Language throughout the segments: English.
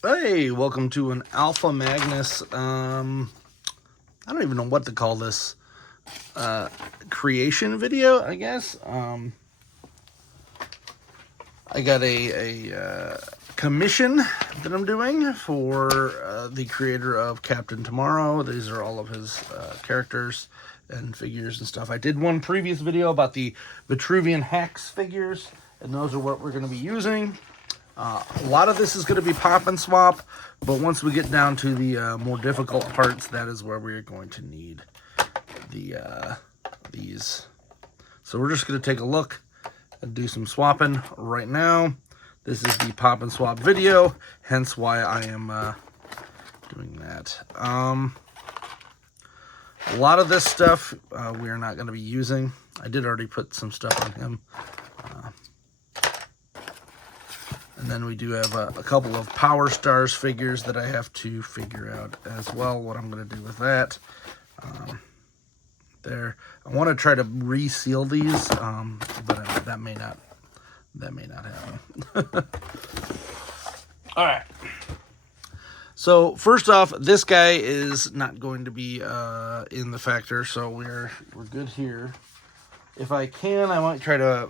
Hey, welcome to an Alpha Magnus. I don't even know what to call this. Creation video, I guess. I got a commission that I'm doing for the creator of Captain Tomorrow. These are all of his characters and figures and stuff. I did one previous video about the Vitruvian Hex figures, and those are what we're going to be using. A lot of this is going to be pop and swap, but once we get down to the more difficult parts, that is where we're going to need these. So we're just going to take a look and do some swapping right now. This is the pop and swap video, hence why I am doing that. A lot of this stuff we are not going to be using. I did already put some stuff on him. And then we do have a couple of Power Stars figures that I have to figure out as well what I'm going to do with that. There, I want to try to reseal these, but that may not happen. All right. So first off, this guy is not going to be in the factor, so we're good here. If I can, I might try to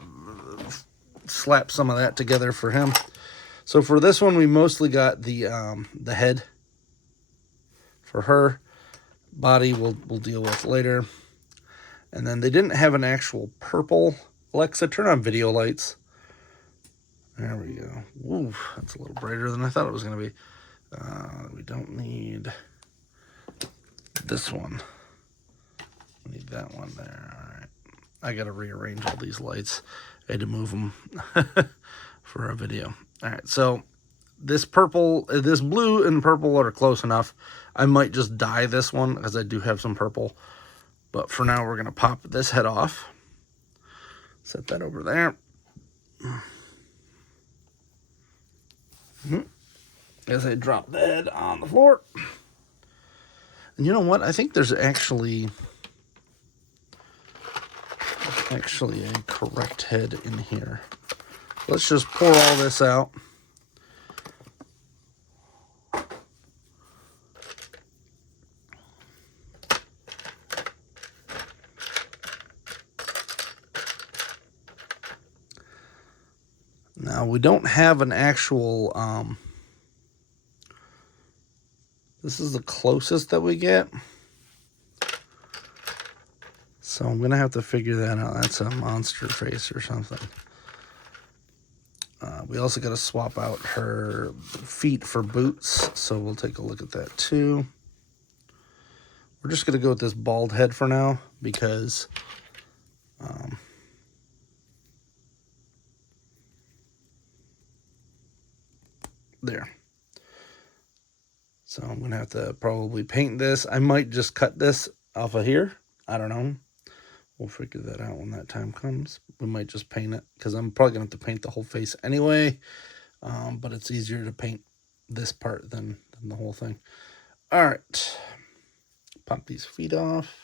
slap some of that together for him. So for this one, we mostly got the head. For her, body we'll deal with later. And then they didn't have an actual purple. Alexa, turn on video lights. There we go. Ooh, that's a little brighter than I thought it was going to be. We don't need this one. We need that one there. All right. I got to rearrange all these lights. I had to move them for a video. All right, so this purple, this blue and purple are close enough. I might just dye this one because I do have some purple. But for now, we're going to pop this head off. Set that over there. As I drop the head on the floor. And you know what? I think there's actually a correct head in here. Let's just pour all this out. Now, we don't have an actual, this is the closest that we get. So I'm going to have to figure that out. That's a monster face or something. We also got to swap out her feet for boots, so we'll take a look at that too. We're just going to go with this bald head for now because there. So I'm going to have to probably paint this. I might just cut this off of here. I don't know. We'll figure that out when that time comes. We might just paint it because I'm probably going to have to paint the whole face anyway. But it's easier to paint this part than the whole thing. All right. Pop these feet off.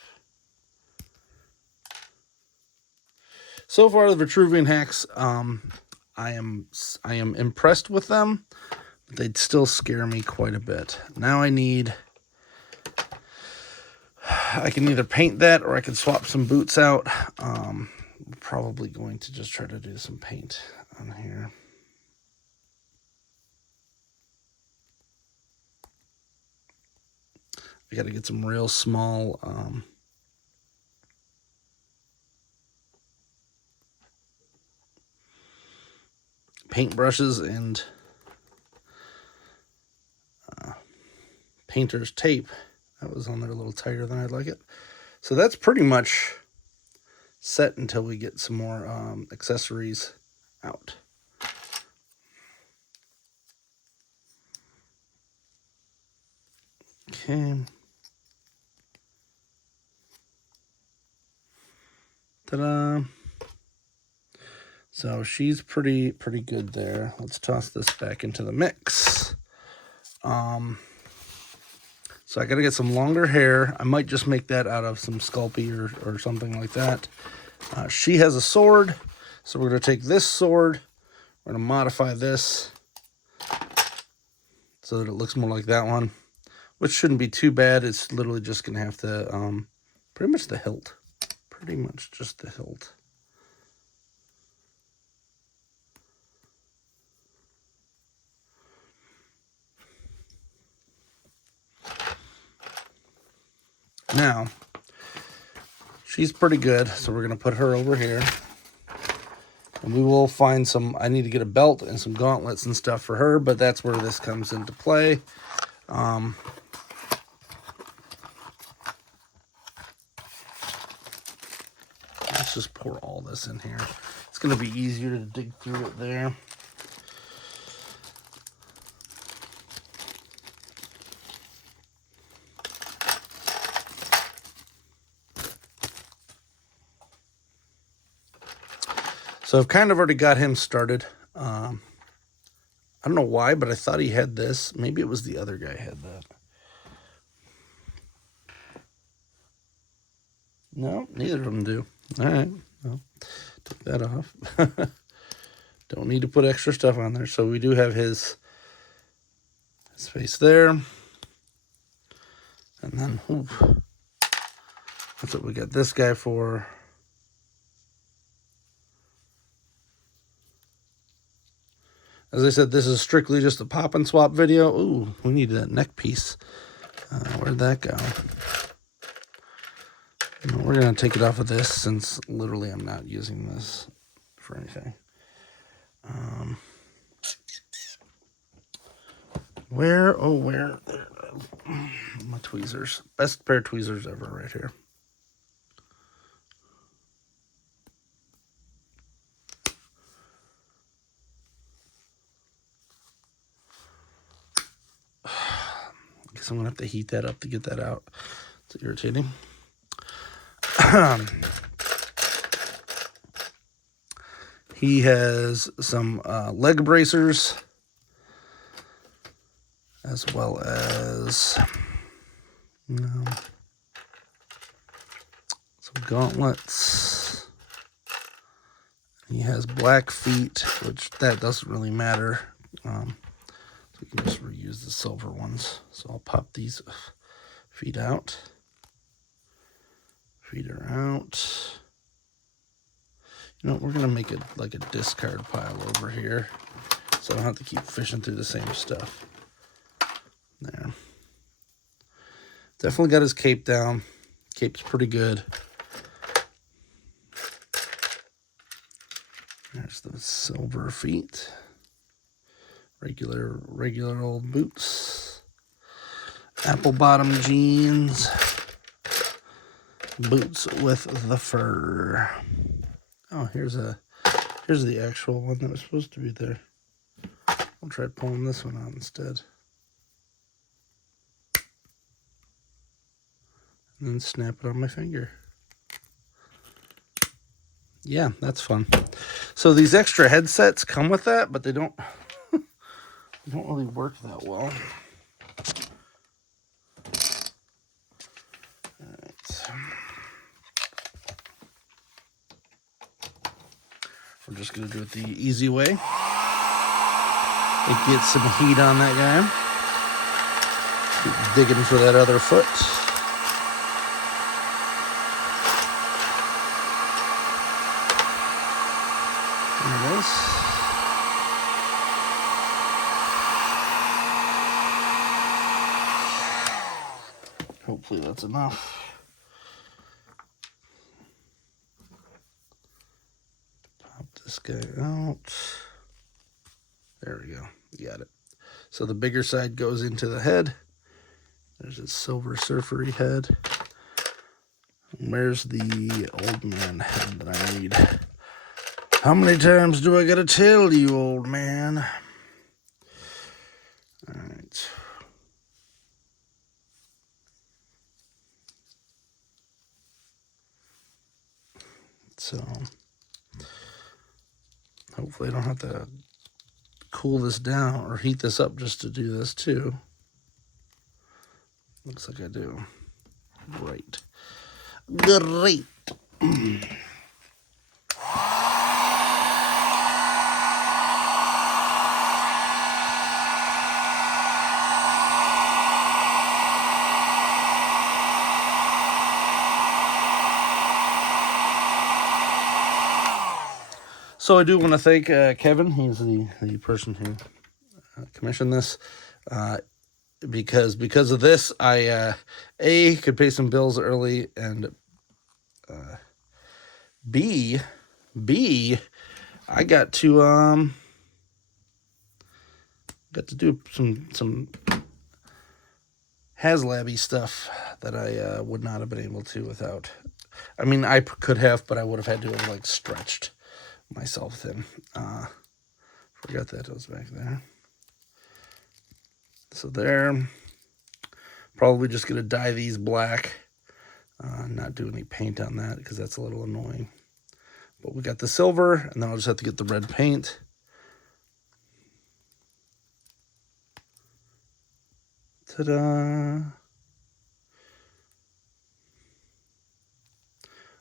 So far, the Vitruvian Hex, I am impressed with them. But they'd still scare me quite a bit. Now I can either paint that or I can swap some boots out. I'm probably going to just try to do some paint on here. I got to get some real small paint brushes and painter's tape. That was on there a little tighter than I'd like it. So that's pretty much set until we get some more accessories out. Okay. Ta-da. So she's pretty good there. Let's toss this back into the mix. So I got to get some longer hair. I might just make that out of some Sculpey or something like that. She has a sword, so we're going to take this sword. We're going to modify this so that it looks more like that one, which shouldn't be too bad. It's literally just going to have to, pretty much the hilt. Pretty much just the hilt. Now, she's pretty good, so we're going to put her over here. And we will find some, I need to get a belt and some gauntlets and stuff for her, but that's where this comes into play. Let's just pour all this in here. It's going to be easier to dig through it there. So I've kind of already got him started. I don't know why, but I thought he had this. Maybe it was the other guy had that. No, neither of them do. All right, well, take that off. Don't need to put extra stuff on there. So we do have his face there. And then, that's what we got this guy for. As I said, this is strictly just a pop and swap video. Ooh, we need that neck piece. Where'd that go? No, we're going to take it off of this since literally I'm not using this for anything. Where? Oh, where? There. My tweezers. Best pair of tweezers ever right here. I guess I'm going to have to heat that up to get that out. It's irritating. He has some leg bracers, as well as some gauntlets. He has black feet, which that doesn't really matter. So we can just reuse the silver ones. So I'll pop these feet out. Feet are out. You know, we're going to make it like a discard pile over here, so I don't have to keep fishing through the same stuff. There. Definitely got his cape down. Cape's pretty good. There's the silver feet. Regular old boots. Apple bottom jeans. Boots with the fur. Oh, here's the actual one that was supposed to be there. I'll try pulling this one out instead. And then snap it on my finger. Yeah, that's fun. So these extra headsets come with that, but they don't really work that well. All right. We're just going to do it the easy way. It gets some heat on that guy. Keep digging for that other foot. There it is. Hopefully that's enough. This guy out. There we go. You got it. So the bigger side goes into the head. There's a silver surfery head. Where's the old man head that I need? How many times do I gotta tell you, old man? All right. So hopefully I don't have to cool this down or heat this up just to do this too. Looks like I do. Great. Great. So I do want to thank Kevin. He's the person who commissioned this. Because of this, I could pay some bills early, and B I got to do some HasLabby stuff that I would not have been able to without. I mean, I could have, but I would have had to have like stretched myself thin. Forgot that was back there. So there, probably just gonna dye these black. Not do any paint on that because that's a little annoying. But we got the silver, and then I'll just have to get the red paint. Ta-da!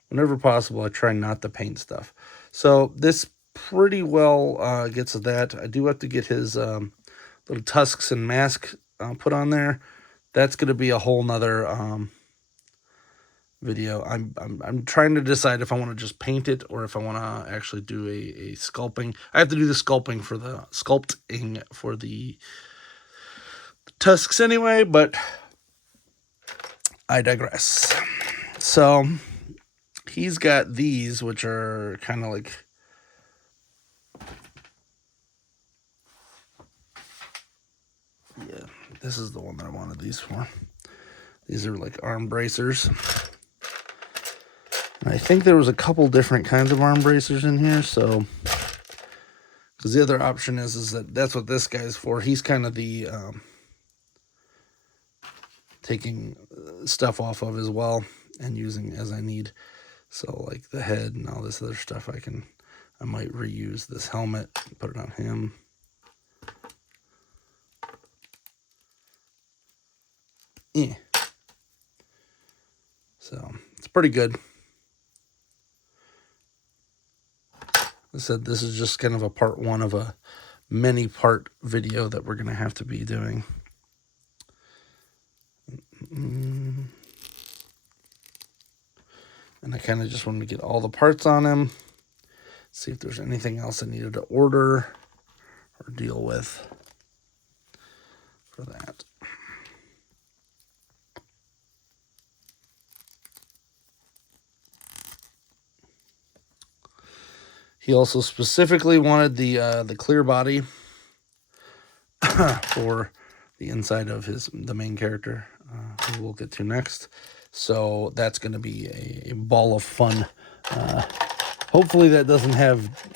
Whenever possible, I try not to paint stuff. So this pretty well gets that. I do have to get his little tusks and mask put on there. That's going to be a whole nother video. I'm trying to decide if I want to just paint it or if I want to actually do a sculpting. I have to do the sculpting for the tusks anyway, but I digress. So he's got these, which are kind of like, yeah, this is the one that I wanted these for. These are like arm bracers. And I think there was a couple different kinds of arm bracers in here, so, because the other option is that's what this guy's for. He's kind of the taking stuff off of as well and using as I need. So like the head and all this other stuff, I might reuse this helmet, put it on him. Yeah. So it's pretty good. I said this is just kind of a part one of a many part video that we're going to have to be doing. And I kind of just wanted to get all the parts on him. See if there's anything else I needed to order or deal with for that. He also specifically wanted the clear body for the inside of the main character, who we'll get to next. So that's going to be a ball of fun. Hopefully that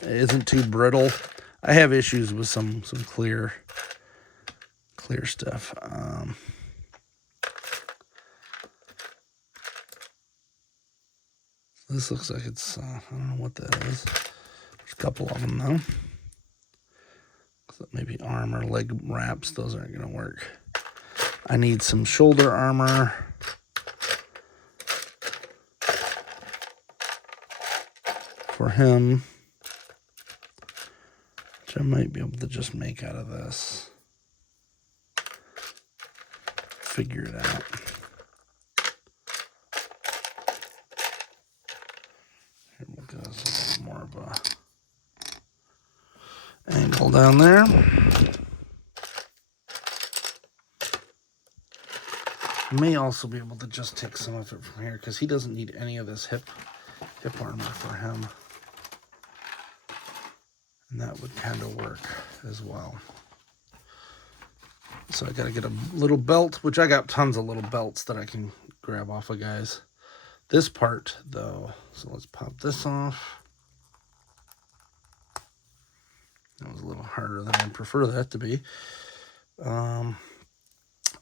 isn't too brittle. I have issues with some clear stuff. This looks like it's, I don't know what that is. There's a couple of them though. Maybe arm or leg wraps, those aren't going to work. I need some shoulder armor. For him, which I might be able to just make out of this. Figure it out. Here we go, a little more of a angle down there. May also be able to just take some of it from here because he doesn't need any of this hip armor for him. And that would kind of work as well. So I got to get a little belt, which I got tons of little belts that I can grab off of guys. This part, though, so let's pop this off. That was a little harder than I prefer that to be.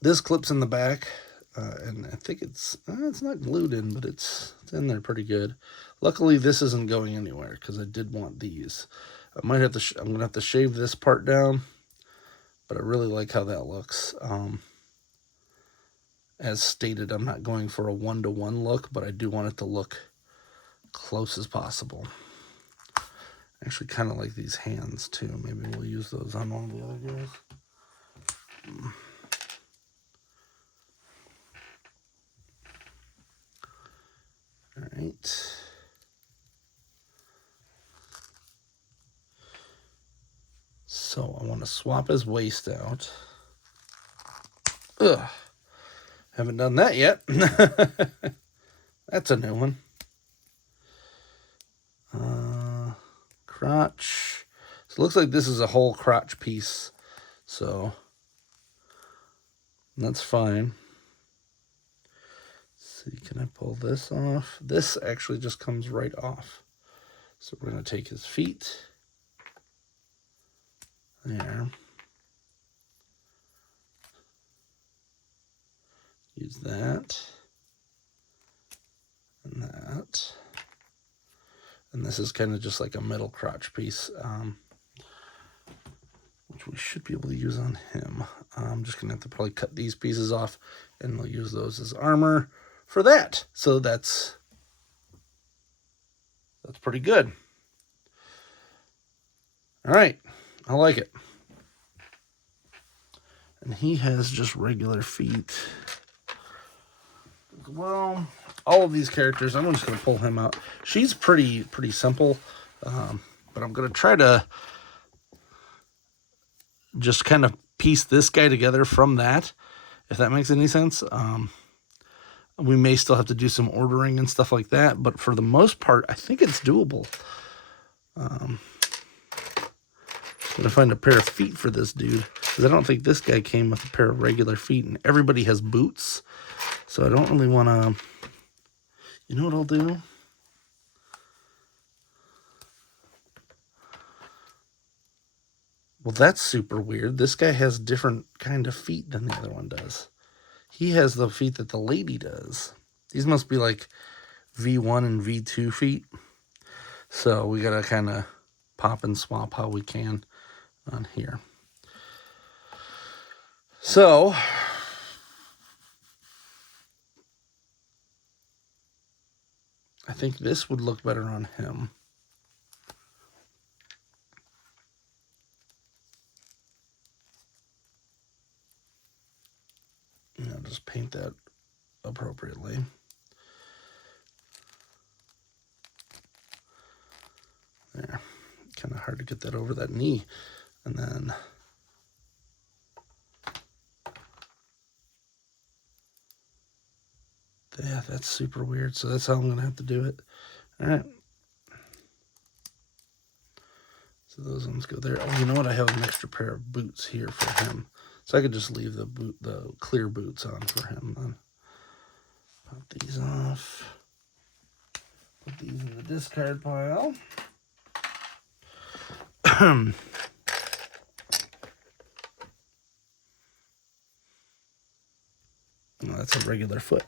This clips in the back, and I think it's not glued in, but it's in there pretty good. Luckily, this isn't going anywhere because I did want these. I might have to. I'm gonna have to shave this part down, but I really like how that looks. As stated, I'm not going for a one-to-one look, but I do want it to look close as possible. I actually kind of like these hands too. Maybe we'll use those on one of the other guys. All right. So I want to swap his waist out. Ugh. Haven't done that yet. That's a new one. Crotch. So it looks like this is a whole crotch piece. So that's fine. Let's see, can I pull this off? This actually just comes right off. So we're going to take his feet. There. Use that. And that. And this is kind of just like a middle crotch piece, which we should be able to use on him. I'm just going to have to probably cut these pieces off, and we'll use those as armor for that. So that's pretty good. All right, I like it. And he has just regular feet. Well, all of these characters, I'm just going to pull him out. She's pretty simple, but I'm going to try to just kind of piece this guy together from that, if that makes any sense. We may still have to do some ordering and stuff like that, but for the most part, I think it's doable. I'm going to find a pair of feet for this dude, because I don't think this guy came with a pair of regular feet, and everybody has boots, so I don't really want to... You know what I'll do? Well, that's super weird. This guy has different kind of feet than the other one does. He has the feet that the lady does. These must be like V1 and V2 feet. So we got to kind of pop and swap how we can on here. So I think this would look better on him. And I'll just paint that appropriately. There. Kind of hard to get that over that knee. And then yeah, that's super weird. So that's how I'm going to have to do it. All right. So those ones go there. Oh, you know what? I have an extra pair of boots here for him. So I could just leave the clear boots on for him then. Pop these off. Put these in the discard pile. Oh, that's a regular foot.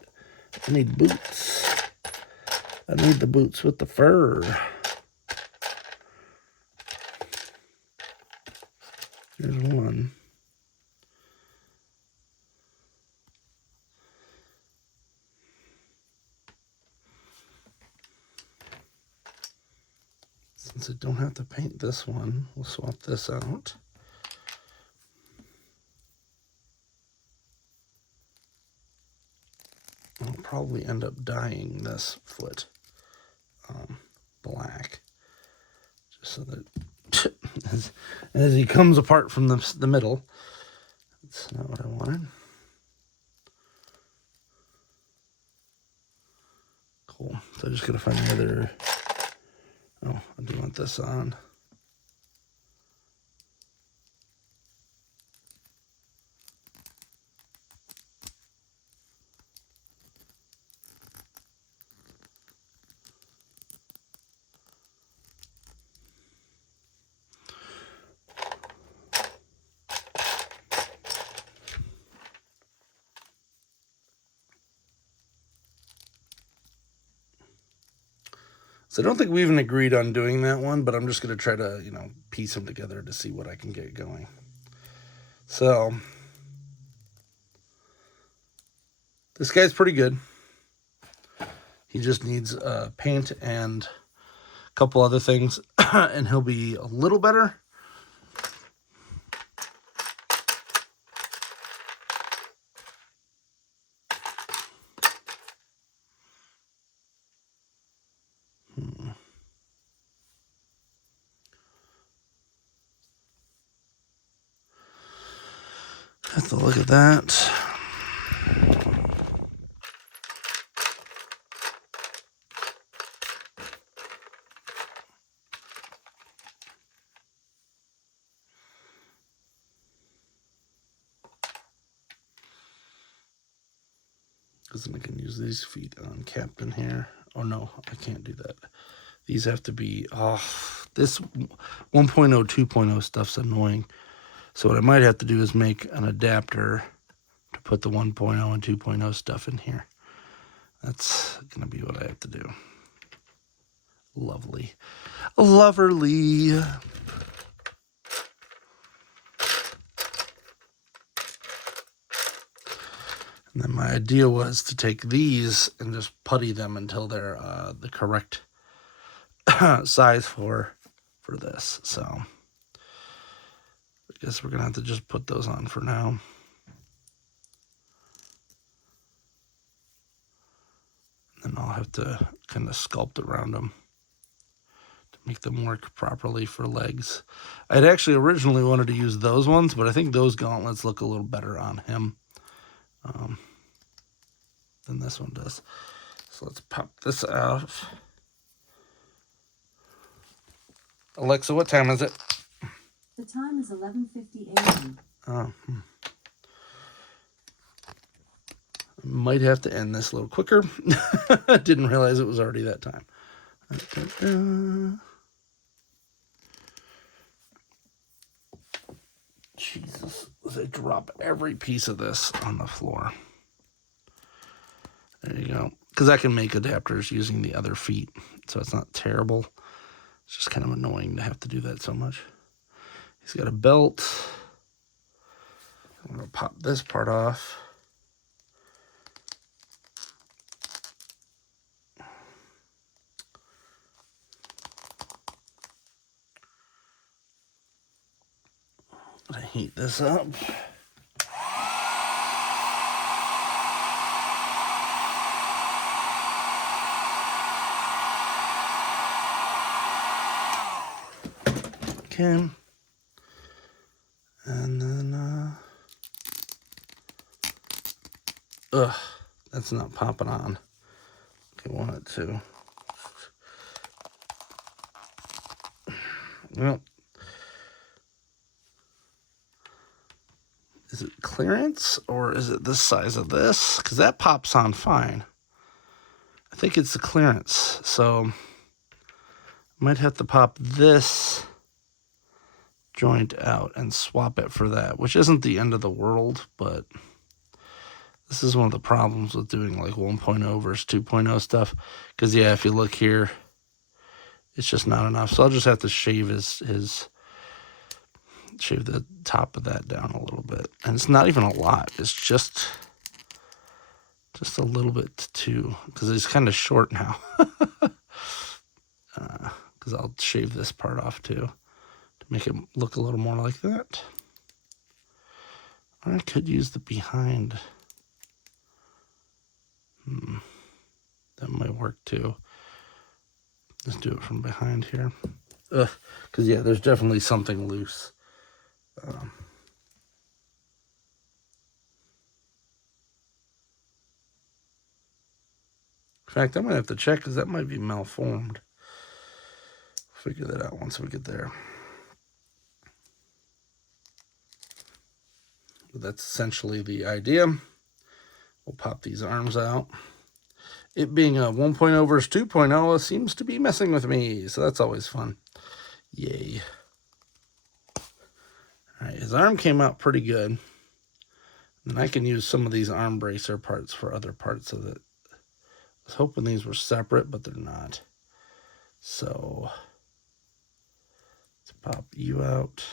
I need boots. I need the boots with the fur. There's one. Since I don't have to paint this one, we'll swap this out. I'll probably end up dyeing this foot black, just so that as he comes apart from the middle. That's not what I wanted. Cool. So I just gotta find another. Oh, I do want this on. So I don't think we even agreed on doing that one, but I'm just going to try to, piece them together to see what I can get going. So this guy's pretty good. He just needs paint and a couple other things, and he'll be a little better. Have to look at that. Because then I can use these feet on Captain here. Oh no, I can't do that. These have to be this 1.0, 2.0 stuff's annoying. So what I might have to do is make an adapter to put the 1.0 and 2.0 stuff in here. That's going to be what I have to do. Lovely. Loverly. And then my idea was to take these and just putty them until they're the correct size for this. So I guess we're going to have to just put those on for now. And I'll have to kind of sculpt around them to make them work properly for legs. I'd actually originally wanted to use those ones, but I think those gauntlets look a little better on him than this one does. So let's pop this off. Alexa, what time is it? The time is 11:50 a.m. Oh. Might have to end this a little quicker. Didn't realize it was already that time. Jesus, they drop every piece of this on the floor. There you go. Because I can make adapters using the other feet, so it's not terrible. It's just kind of annoying to have to do that so much. He's got a belt. I'm going to pop this part off. I heat this up. Okay. And then, that's not popping on. Okay, want it to. Well, is it clearance or is it the size of this? Because that pops on fine. I think it's the clearance. So I might have to pop this joint out and swap it for that, which isn't the end of the world, but this is one of the problems with doing like 1.0 versus 2.0 stuff. Because yeah, if you look here, it's just not enough. So I'll just have to shave shave the top of that down a little bit. And it's not even a lot. It's just a little bit too, because it's kind of short now. Because I'll shave this part off too to make it look a little more like that. Or I could use the behind. That might work too. Let's do it from behind here. Because yeah, there's definitely something loose. In fact, I'm going to have to check because that might be malformed. Figure that out once we get there. But that's essentially the idea. We'll pop these arms out. It being a 1.0 versus 2.0 seems to be messing with me, so that's always fun. Yay. Alright, his arm came out pretty good. And I can use some of these arm bracer parts for other parts of it. I was hoping these were separate, but they're not. So, let's pop you out.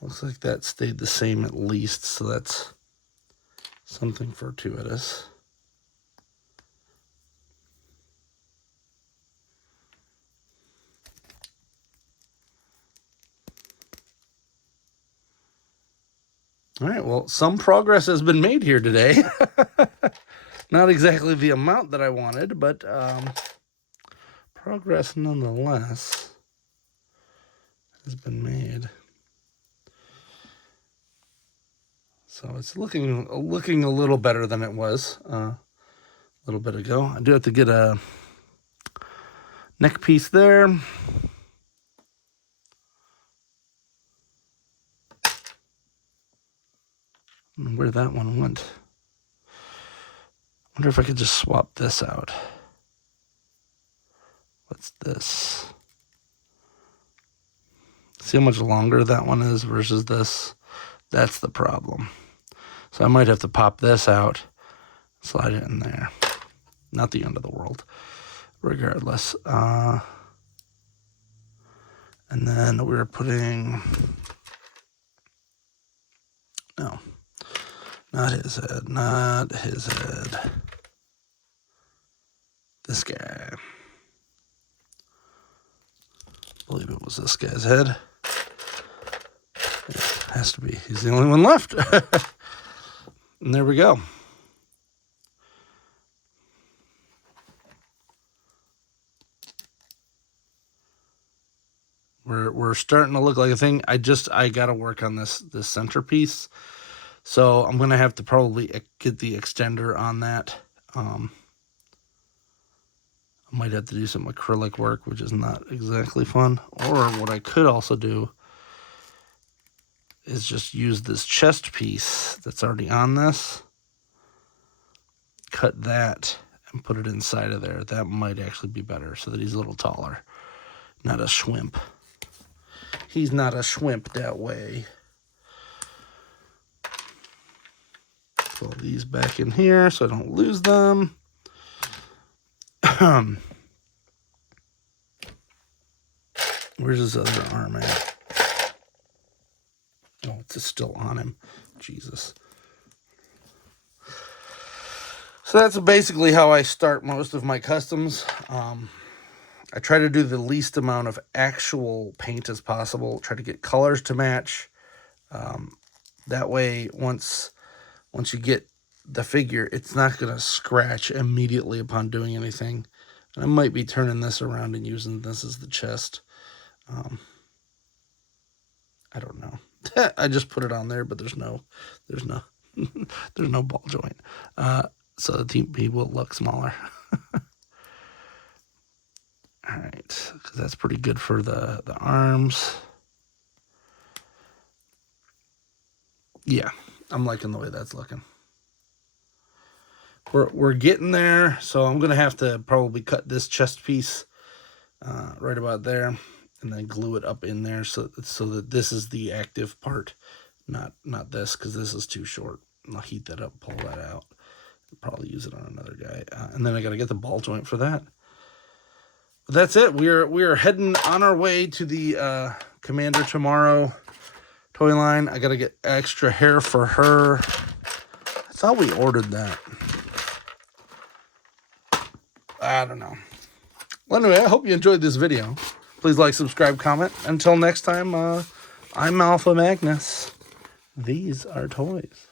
Looks like that stayed the same at least, so that's something fortuitous. All right, well, some progress has been made here today. Not exactly the amount that I wanted, but progress nonetheless has been made. So it's looking a little better than it was a little bit ago. I do have to get a neck piece there. Where that one went. Wonder if I could just swap this out. What's this? See how much longer that one is versus this? That's the problem. So I might have to pop this out, slide it in there. Not the end of the world, regardless. And then we're putting, no, not his head, not his head. This guy. I believe it was this guy's head. It has to be. He's the only one left. And there we go. We're starting to look like a thing. I got to work on this centerpiece. So I'm going to have to probably get the extender on that. I might have to do some acrylic work, which is not exactly fun. Or what I could also do is just use this chest piece that's already on this, cut that, and put it inside of there. That might actually be better so that he's a little taller. Not a schwimp. He's not a schwimp that way. Pull these back in here so I don't lose them. Where's his other arm at? Oh, it's still on him. Jesus. So that's basically how I start most of my customs. I try to do the least amount of actual paint as possible. Try to get colors to match. That way, once you get the figure, it's not going to scratch immediately upon doing anything. And I might be turning this around and using this as the chest. I don't know. I just put it on there, but there's no there's no ball joint. So the TP will look smaller. All right, because that's pretty good for the arms. Yeah, I'm liking the way that's looking. We're getting there, so I'm gonna have to probably cut this chest piece right about there, and then glue it up in there so that this is the active part, not this, because this is too short. I'll heat that up, pull that out, probably use it on another guy, and then I gotta get the ball joint for that. But that's it. We're heading on our way to the Commander Tomorrow toy line. I gotta get extra hair for her. I thought we ordered that. I don't know. Well, anyway, I hope you enjoyed this video. Please like, subscribe, comment. Until next time, I'm Alpha Magnus. These are toys.